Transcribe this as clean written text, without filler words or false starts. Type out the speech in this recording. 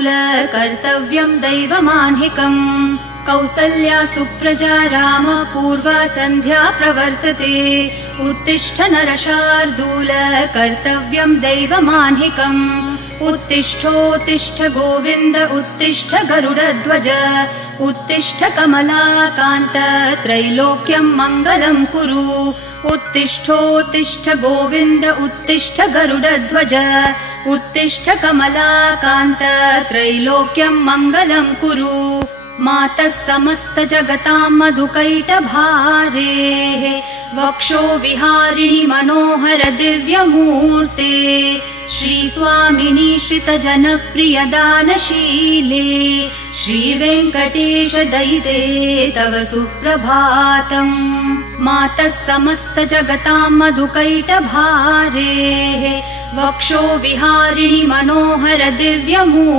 शार्दूल कर्तव्यं दैवमान्हिकम् कौसल्या सुप्रजा राम पूर्वा सन्ध्या प्रवर्तते उत्तिष्ठ नरशार्दूल कर्तव्यं दैवमान्हिकम् उत्तिष्ठोत्तिष्ठ गोविन्द उत्तिष्ठ गरुडध्वज उत्तिष्ठ कमलाकान्त त्रैलोक्यं मङ्गलं कुरु उत्तिष्ठोत्तिष्ठ गोविन्द उत्तिष्ठ गरुडध्वज उत्तिष्ठ कमलाकान्त त्रैलोक्यं मङ्गलं कुरु मातः समस्त जगतां मधुकैटभारेः वक्षो विहारिणि मनोहर दिव्यमूर्ते श्रीस्वामिनि श्रितजनप्रियदानशीले श्रीवेङ्कटेश दयिते तव सुप्रभातम् मातः समस्त जगतां मधुकैटभारेः वक्षो विहारिणि मनोहर दिव्यमूर्ते